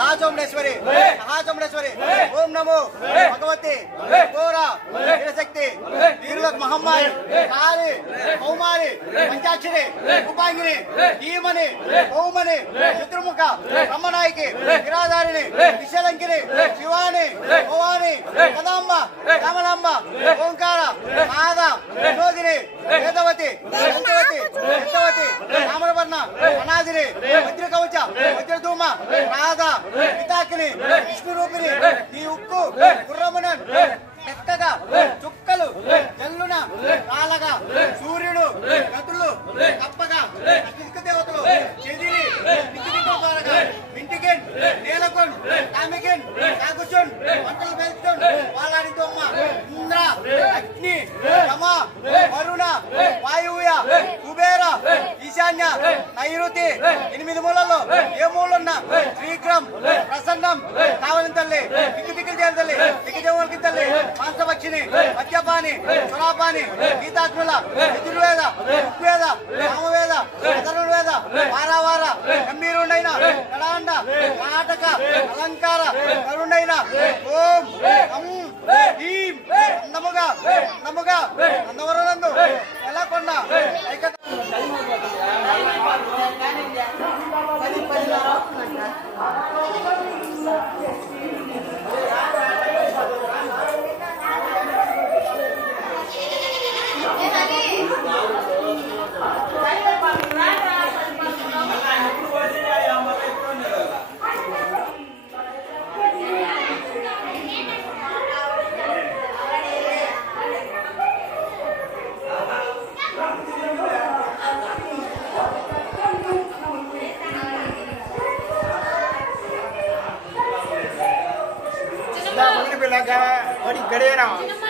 महाचामुंडेश्वरी महाचामुंडेश्वरी ओम नमो भगवती घोरा वीरशक्ति वीरलोक महामारी काली कौमारी पंचाक्षरी उपांगिनी धीमनि ओमनि चतुर्मुख ब्रह्मनायकी गिराधारिणी विशलंकिनी शिवानी भवानी कदांब कमलांब ओंकार मादा विनोदिनी वेदवती वेदवती वेदवती ताम्रवर्ण अनादिनी वज्रकवच वज्रधूम राधा पिताकिनी विष्णु रूपिणी नी उक्कु गुर्रमुनन ఎక్కగా చుక్కలు జల్లున రాలగా సూర్యుడు గతులు కప్పగా ఇసుక దేవతలు చెదిరి పిచ్చికింటూ పారగా మింటికెన్ నేలకొన్ కామికెన్ కాకుచున్ మంటలు పెంచున్ వాళ్ళాడితో అమ్మ ఇంద్ర అగ్ని యమ వరుణ వాయువ్య కుబేర ఈశాన్య నైరుతి 8 మూలల్లో ఏ మూలన్న శ్రీగ్రం ప్రసన్నం కావలి తల్లి దిక్కు తల్లి దిక్కుదేవులకి తల్లి మాంసభక్షిణి మద్యపాని సురాపాని గీతాత్ముల యజుర్వేద ఋగ్వేద సామవేద అధర్వవేద వారావార గంభీరుడైన గడాండ నాటక అలంకార కరుణైన ఓం హం హ్రీం అందముగా అందవరనందు ఎలా కొన్న बड़ी गड़े ना